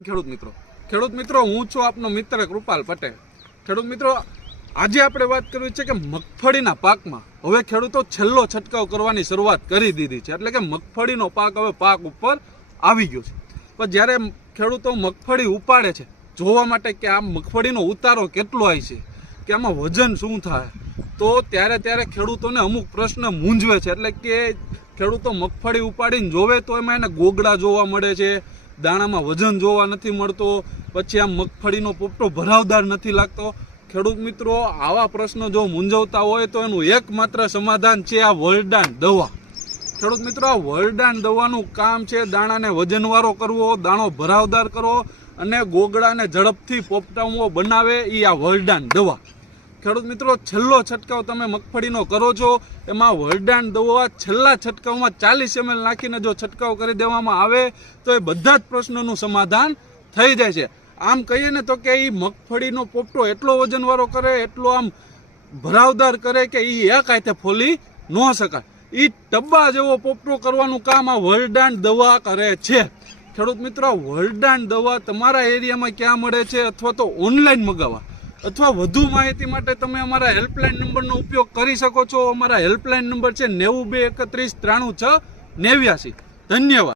ખેડૂત મિત્રો હું છું આપનો મિત્ર કૃપાલ પટેલ। ખેડૂત મિત્રો આજે આપણે વાત કરવી છે કે મગફળીના પાકમાં હવે ખેડૂતો છેલ્લો છંટકાવ કરવાની શરૂઆત કરી દીધી છે, એટલે કે મગફળીનો પાક હવે પાક ઉપર આવી ગયો છે। પણ જ્યારે ખેડૂતો મગફળી ઉપાડે છે જોવા માટે કે આ મગફળીનો ઉતારો કેટલો આવે છે, કે આમાં વજન શું થાય, તો ત્યારે ખેડૂતોને અમુક પ્રશ્ન મૂંઝવે છે। એટલે કે ખેડૂતો મગફળી ઉપાડીને જોવે તો એમાં એને ગોગડા જોવા મળે છે, દાણામાં વજન જોવા નથી મળતો, પછી આ મગફળીનો પોપટો ભરાવદાર નથી લાગતો। ખેડૂત મિત્રો આવા પ્રશ્નો જો મૂંઝવતા હોય તો એનું એકમાત્ર સમાધાન છે આ વરદાન દવા। ખેડૂત મિત્રો આ વરદાન દવાનું કામ છે દાણાને વજનવાળો કરવો, દાણો ભરાવદાર કરવો અને ગોગડાને ઝડપથી પોપટાઓ બનાવે એ આ વરદાન દવા। ખેડૂત મિત્રો છેલ્લો છંટકાવ તમે મગફળીનો કરો છો એમાં વરદાન દવા છેલ્લા છંટકાવમાં 40 ml નાખીને જો છંટકાવ કરી દેવામાં આવે તો એ બધા જ પ્રશ્નોનું સમાધાન થઈ જાય છે। આમ કહીએ ને તો કે એ મગફળીનો પોપટો એટલો વજનવાળો કરે, એટલો આમ ભરાવદાર કરે કે એ એક હાથે ફોલી ન શકાય। એ ટબ્બા જેવો પોપટો કરવાનું કામ આ વરદાન દવા કરે છે। ખેડૂત મિત્રો વરદાન દવા તમારા એરિયામાં ક્યાં મળે છે અથવા તો ઓનલાઈન મગાવવા અથવા વધુ માહિતી માટે તમે અમારા હેલ્પલાઇન નંબરનો ઉપયોગ કરી શકો છો। અમારા હેલ્પલાઇન નંબર છે 92 31 93 6 89। ધન્યવાદ।